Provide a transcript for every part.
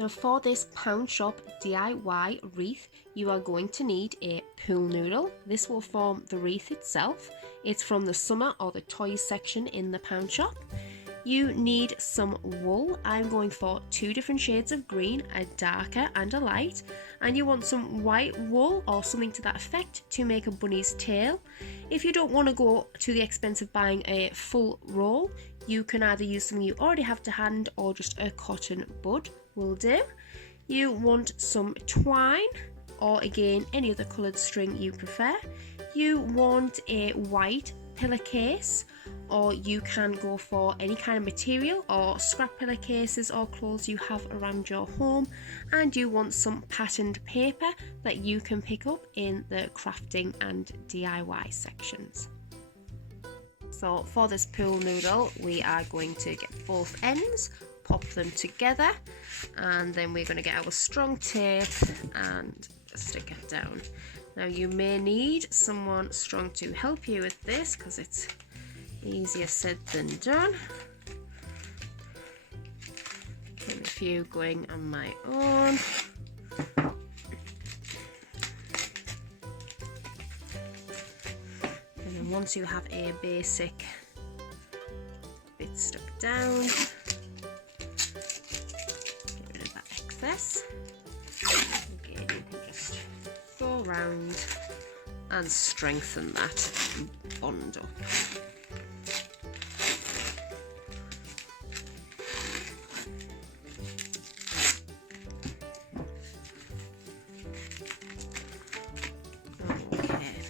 Now for this Poundshop DIY wreath, you are going to need a pool noodle. This will form the wreath itself. It's from the summer or the toys section in the Poundshop. You need some wool. I'm going for 2 different shades of green, a darker and a light, and you want some white wool or something to that effect to make a bunny's tail. If you don't want to go to the expense of buying a full roll, you can either use something you already have to hand or just a cotton bud will do. You want some twine, or again any other coloured string you prefer. You want a white pillowcase, or you can go for any kind of material or scrap pillowcases or clothes you have around your home, and you want some patterned paper that you can pick up in the crafting and DIY sections. So for this pool noodle, we are going to get both ends, pop them together, and then we're going to get our strong tape and stick it down. Now you may need someone strong to help you with this because it's easier said than done. Get a few going on my own. And then once you have a basic bit stuck down, get rid of that excess. Again, you can just go around and strengthen that bond up.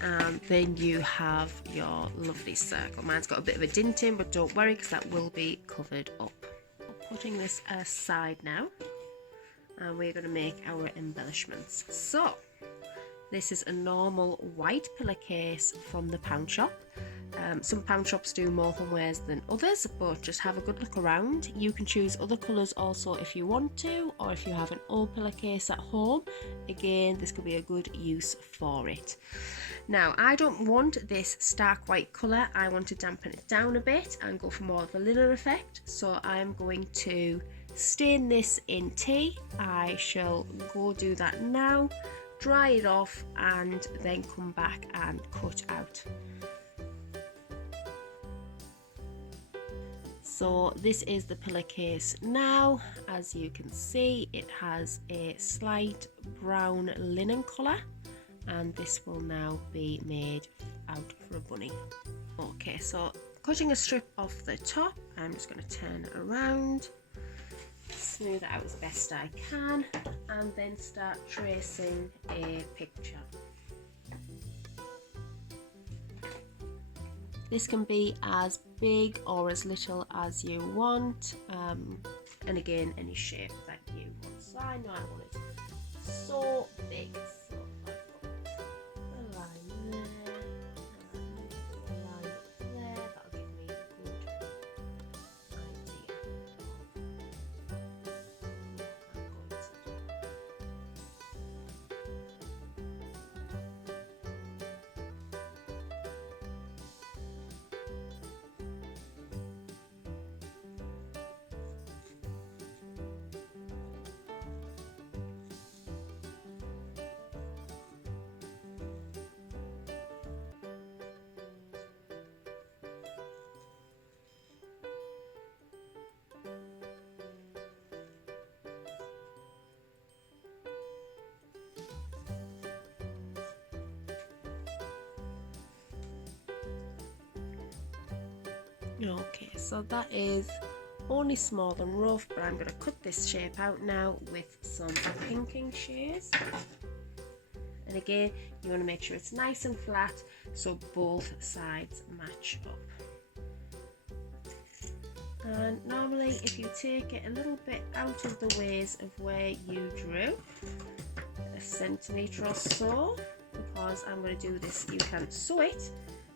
And then you have your lovely circle. Mine's got a bit of a dint in, but don't worry because that will be covered up. I'm putting this aside now, and we're going to make our embellishments. So this is a normal white pillowcase from the Poundshop. Some Poundshops do more homewares than others, but just have a good look around. You can choose other colours also if you want to, or if you have an old pillowcase at home, again this could be a good use for it. Now I don't want this stark white colour, I want to dampen it down a bit and go for more of a linen effect, so I'm going to stain this in tea. I shall go do that now, dry it off, and then come back and cut out. So this is the pillowcase now. As you can see, it has a slight brown linen colour, and this will now be made out for a bunny. Okay, so cutting a strip off the top, I'm just going to turn it around, smooth it out as best I can, and then start tracing a picture. This can be as big or as little as you want, and again any shape that you want. So I know I want it so big, so I've got a line there, and a line up there. That'll give me a good idea of what I'm going to do. Okay, so that is only small and rough, but I'm going to cut this shape out now with some pinking shears. And again, you want to make sure it's nice and flat so both sides match up. And normally if you take it a little bit out of the ways of where you drew, a centimetre or so, because I'm going to do this, you can sew it,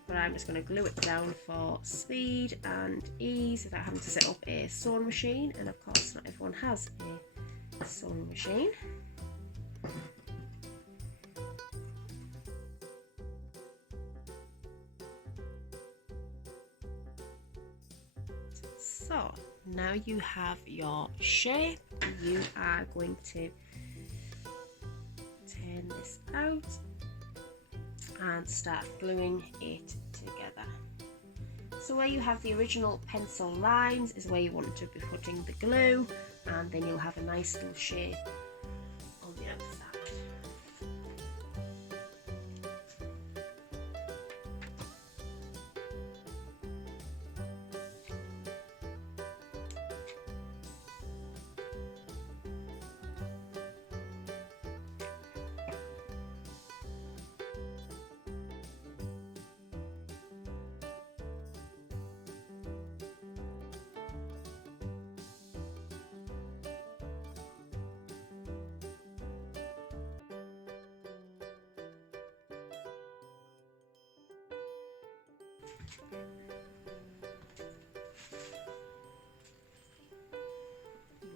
but I'm just going to glue it down for speed and ease without having to set up a sewing machine, and of course not everyone has a sewing machine. So now now you have your shape, you are going to turn this out and start gluing it together. So where you have the original pencil lines is where you want to be putting the glue, and then you'll have a nice little shape on the outside.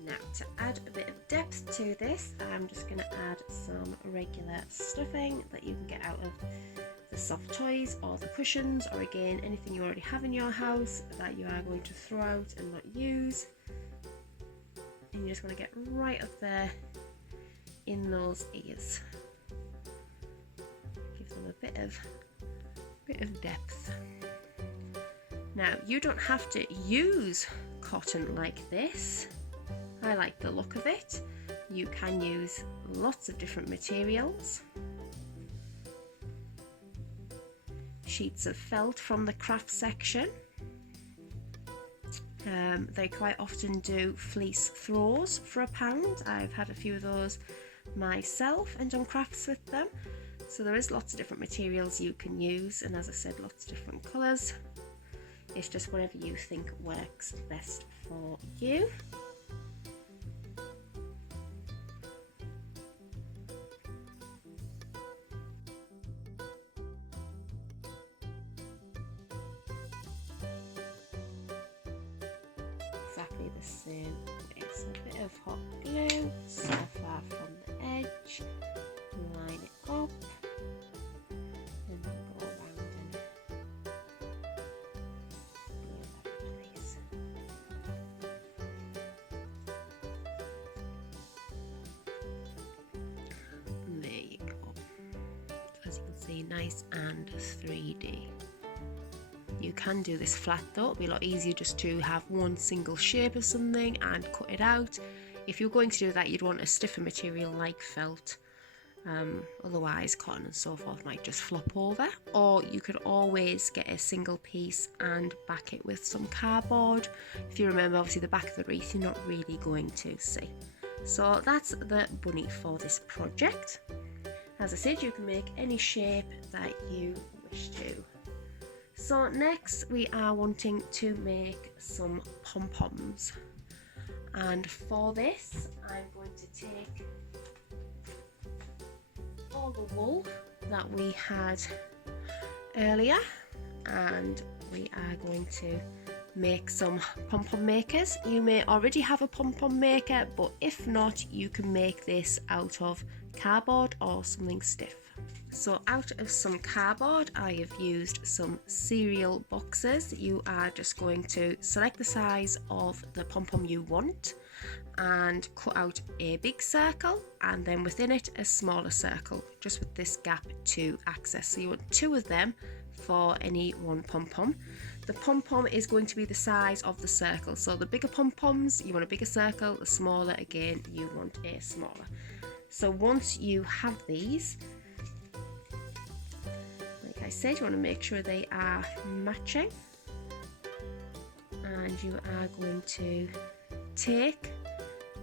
Now, to add a bit of depth to this, I'm just going to add some regular stuffing that you can get out of the soft toys or the cushions, or again anything you already have in your house that you are going to throw out and not use. And you just want to get right up there in those ears. Give them a bit of depth. Now, you don't have to use cotton like this. I like the look of it. You can use lots of different materials. Sheets of felt from the craft section. They quite often do fleece throws for £1. I've had a few of those myself and done crafts with them. So there is lots of different materials you can use, and as I said, lots of different colours. It's just whatever you think works best for you. Exactly the same. It's a bit of hot glue so far from the edge. Line it up and then go around and glue that in place. And there you go. As you can see, nice and 3D. You can do this flat though. It'll be a lot easier just to have one single shape of something and cut it out. If you're going to do that, you'd want a stiffer material like felt. Otherwise cotton and so forth might just flop over, or you could always get a single piece and back it with some cardboard. If you remember, obviously the back of the wreath you're not really going to see. So that's the bunny for this project. As I said, you can make any shape that you wish to. So next we are wanting to make some pom-poms, and for this I'm going to take all the wool that we had earlier, and we are going to make some pom-pom makers. You may already have a pom-pom maker, but if not, you can make this out of cardboard or something stiff. So out of some cardboard I have used some cereal boxes. You are just going to select the size of the pom-pom you want and cut out a big circle, and then within it a smaller circle, just with this gap to access. So you want 2 of them for any one pom-pom. The pom-pom is going to be the size of the circle, so the bigger pom-poms you want a bigger circle, the smaller again you want a smaller. So once you have these, like I said, you want to make sure they are matching, and you are going to take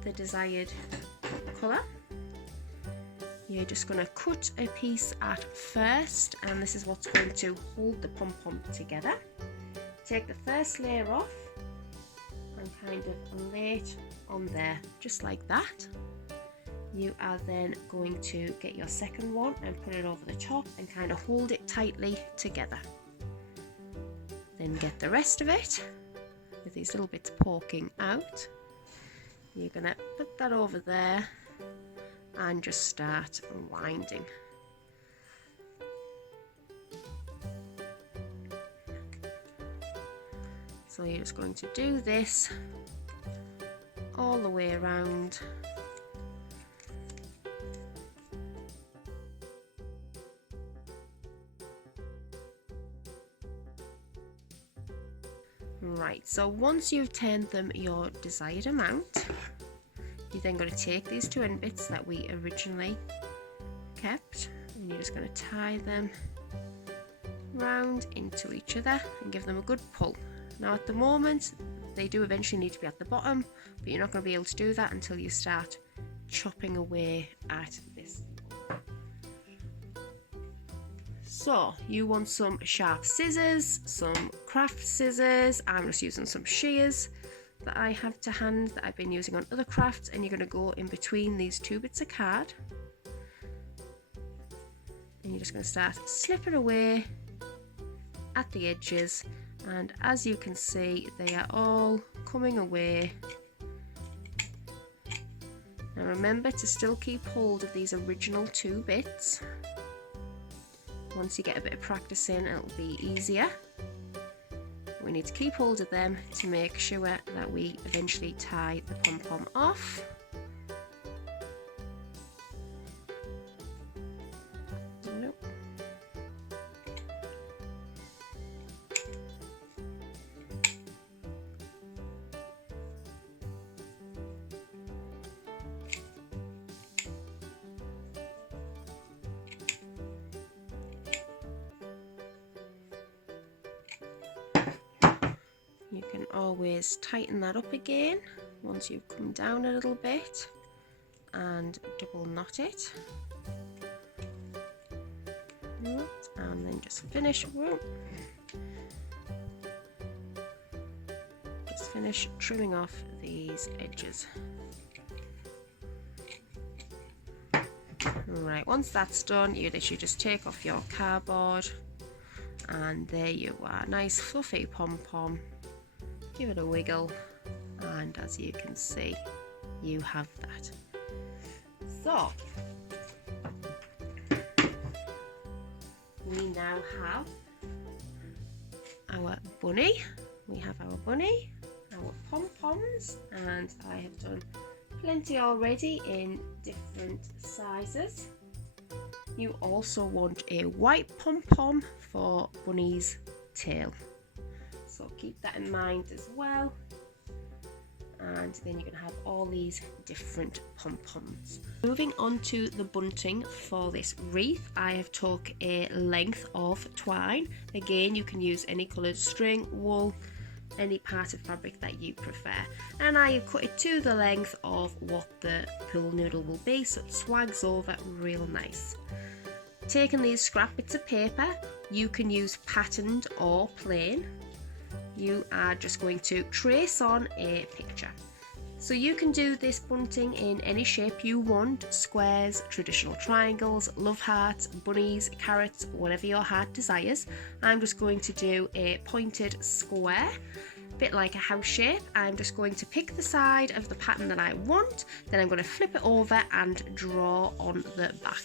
the desired colour. You're just going to cut a piece at first, and this is what's going to hold the pom-pom together. Take the first layer off and kind of lay it on there, just like that. You are then going to get your second one and put it over the top and kind of hold it tightly together. Then get the rest of it with these little bits poking out. You're going to put that over there and just start winding. So you're just going to do this all the way around. Right, so once you've turned them your desired amount, you're then going to take these two end bits that we originally kept, and you're just going to tie them round into each other and give them a good pull. Now at the moment they do eventually need to be at the bottom, but you're not going to be able to do that until you start chopping away at this. So you want some sharp scissors, some craft scissors. I'm just using some shears that I have to hand that I've been using on other crafts, and you're going to go in between these two bits of card and you're just going to start slipping away at the edges, and as you can see they are all coming away. Now remember to still keep hold of these original two bits. Once you get a bit of practice in, it'll be easier. We need to keep hold of them to make sure that we eventually tie the pom-pom off. Nope. You can always tighten that up again once you've come down a little bit and double knot it. And then just finish, trimming off these edges. Right, once that's done, you literally just take off your cardboard and there you are, nice fluffy pom-pom. Give it a wiggle, and as you can see, you have that. So we now have our bunny. We have our bunny, our pom-poms, and I have done plenty already in different sizes. You also want a white pom-pom for bunny's tail. So keep that in mind as well, and then you're going to have all these different pom-poms. Moving on to the bunting for this wreath, I have took a length of twine. Again, you can use any coloured string, wool, any part of fabric that you prefer, and I have cut it to the length of what the pool noodle will be, so it swags over real nice. Taking these scrap bits of paper, you can use patterned or plain. You are just going to trace on a picture. So you can do this bunting in any shape you want: squares, traditional triangles, love hearts, bunnies, carrots, whatever your heart desires. I'm just going to do a pointed square, a bit like a house shape. I'm just going to pick the side of the pattern that I want, then I'm going to flip it over and draw on the back.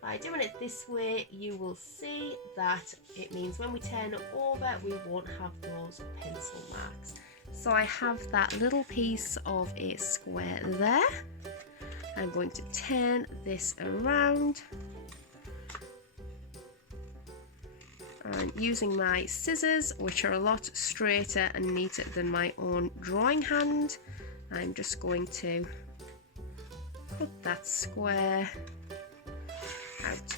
By doing it this way, you will see that it means when we turn it over, we won't have those pencil marks. So I have that little piece of a square there. I'm going to turn this around, and using my scissors, which are a lot straighter and neater than my own drawing hand, I'm just going to cut that square out.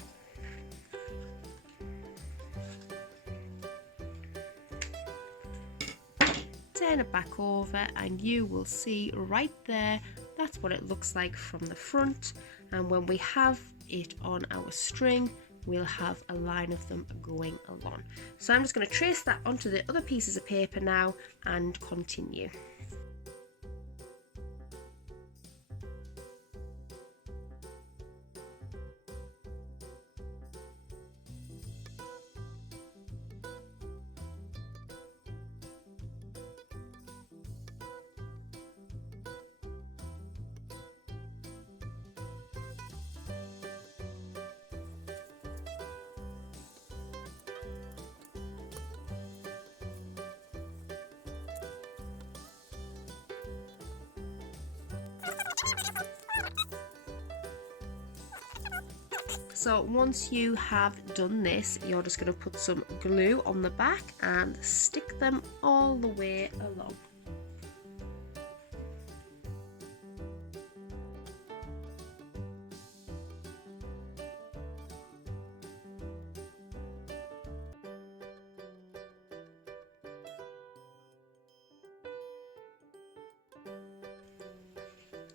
Turn it back over and you will see right there, that's what it looks like from the front, and when we have it on our string, we'll have a line of them going along. So I'm just going to trace that onto the other pieces of paper now and continue. So once you have done this, you're just going to put some glue on the back and stick them all the way along.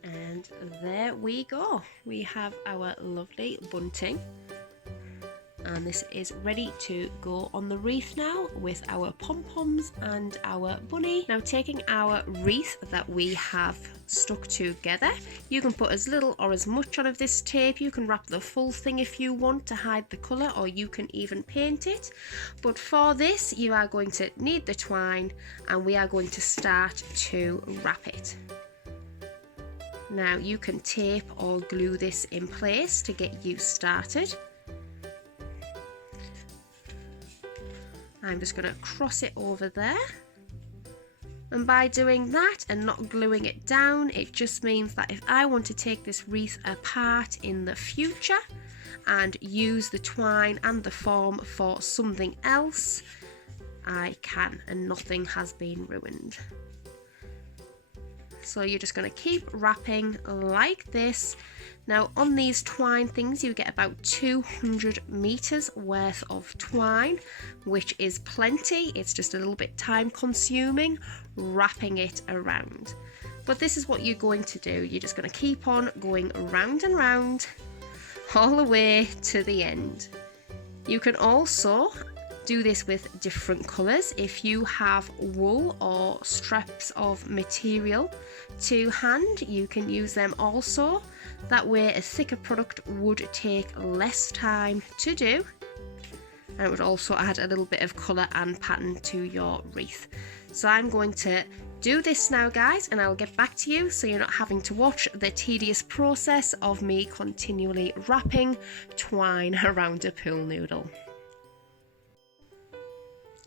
And there we go. We have our lovely bunting. And this is ready to go on the wreath now with our pom-poms and our bunny. Now taking our wreath that we have stuck together, you can put as little or as much on of this tape. You can wrap the full thing if you want to hide the colour, or you can even paint it. But for this you are going to need the twine and we are going to start to wrap it. Now you can tape or glue this in place to get you started. I'm just going to cross it over there, and by doing that and not gluing it down, it just means that if I want to take this wreath apart in the future and use the twine and the form for something else, I can, and nothing has been ruined. So you're just going to keep wrapping like this. Now on these twine things you get about 200 meters worth of twine, which is plenty. It's just a little bit time consuming wrapping it around. But this is what you're going to do. You're just going to keep on going round and round all the way to the end. You can also do this with different colours. If you have wool or strips of material to hand, you can use them also. That way a thicker product would take less time to do, and it would also add a little bit of colour and pattern to your wreath. So I'm going to do this now, guys, and I'll get back to you so you're not having to watch the tedious process of me continually wrapping twine around a pool noodle.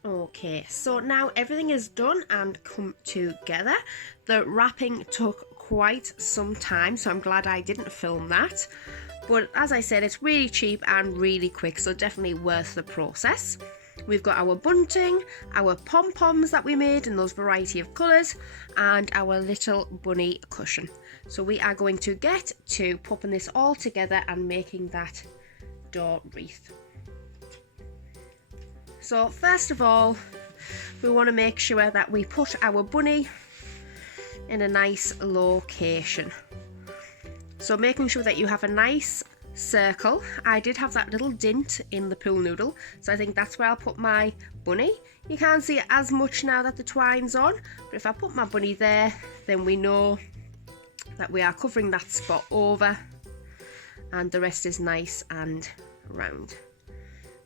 Okay, so now everything is done and come together. The wrapping took quite some time, so I'm glad I didn't film that. But as I said, it's really cheap and really quick, so definitely worth the process. We've got our bunting, our pom-poms that we made in those variety of colours, and our little bunny cushion. So we are going to get to popping this all together and making that door wreath. So first of all, we want to make sure that we put our bunny in a nice location. So making sure that you have a nice circle. I did have that little dint in the pool noodle, so I think that's where I'll put my bunny. You can't see it as much now that the twine's on, but if I put my bunny there, then we know that we are covering that spot over and the rest is nice and round.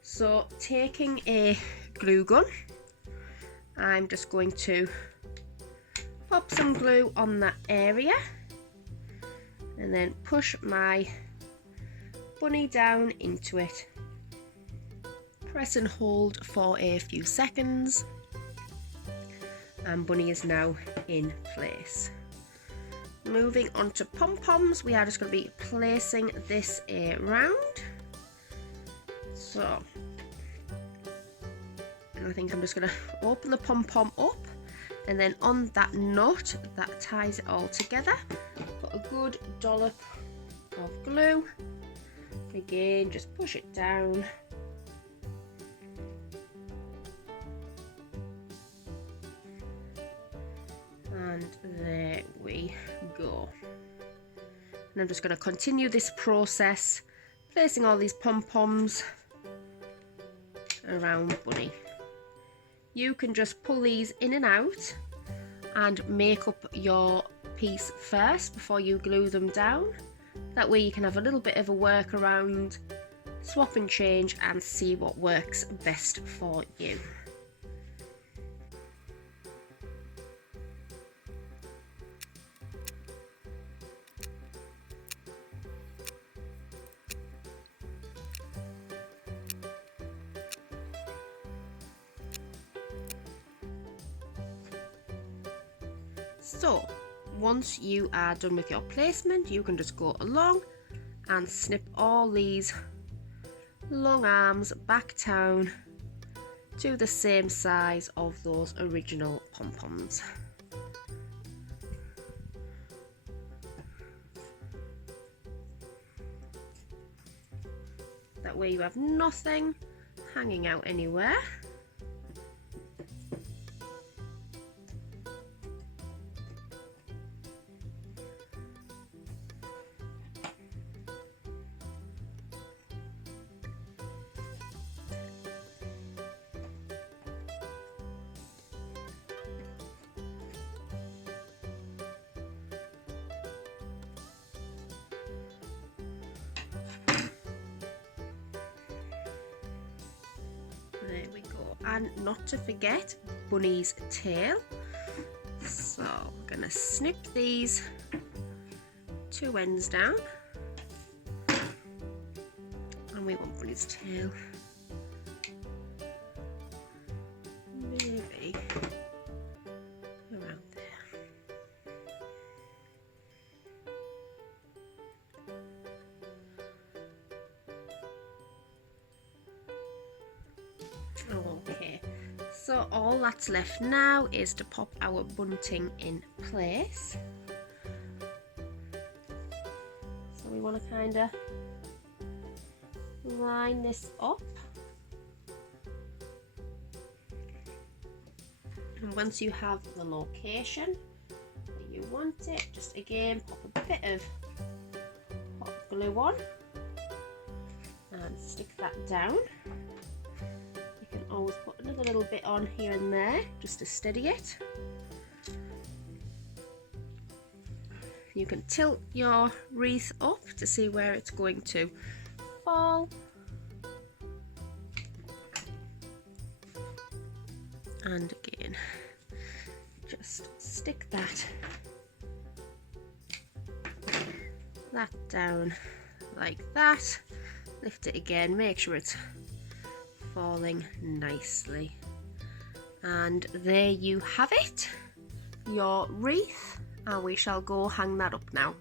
So taking a glue gun, I'm just going to pop some glue on that area and then push my bunny down into it. Press and hold for a few seconds, and bunny is now in place. Moving on to pom-poms, we are just going to be placing this around. So I think I'm just going to open the pom-pom up, and then on that knot that ties it all together, put a good dollop of glue. Again, just push it down. And there we go. And I'm just going to continue this process, placing all these pom-poms around bunny. You can just pull these in and out and make up your piece first before you glue them down. That way you can have a little bit of a workaround, swap and change and see what works best for you. So once you are done with your placement, you can just go along and snip all these long arms back down to the same size of those original pom-poms. That way you have nothing hanging out anywhere. There we go, and not to forget Bunny's tail. So we're going to snip these two ends down, and we want Bunny's tail maybe around there. Okay, so all that's left now is to pop our bunting in place. So we want to kind of line this up, and once you have the location that you want it, just again pop a bit of hot glue on and stick that down. Always put another little bit on here and there just to steady it. You can tilt your wreath up to see where it's going to fall, and again just stick that down like that. Lift it again, make sure it's falling nicely, and there you have it, your wreath, and we shall go hang that up now.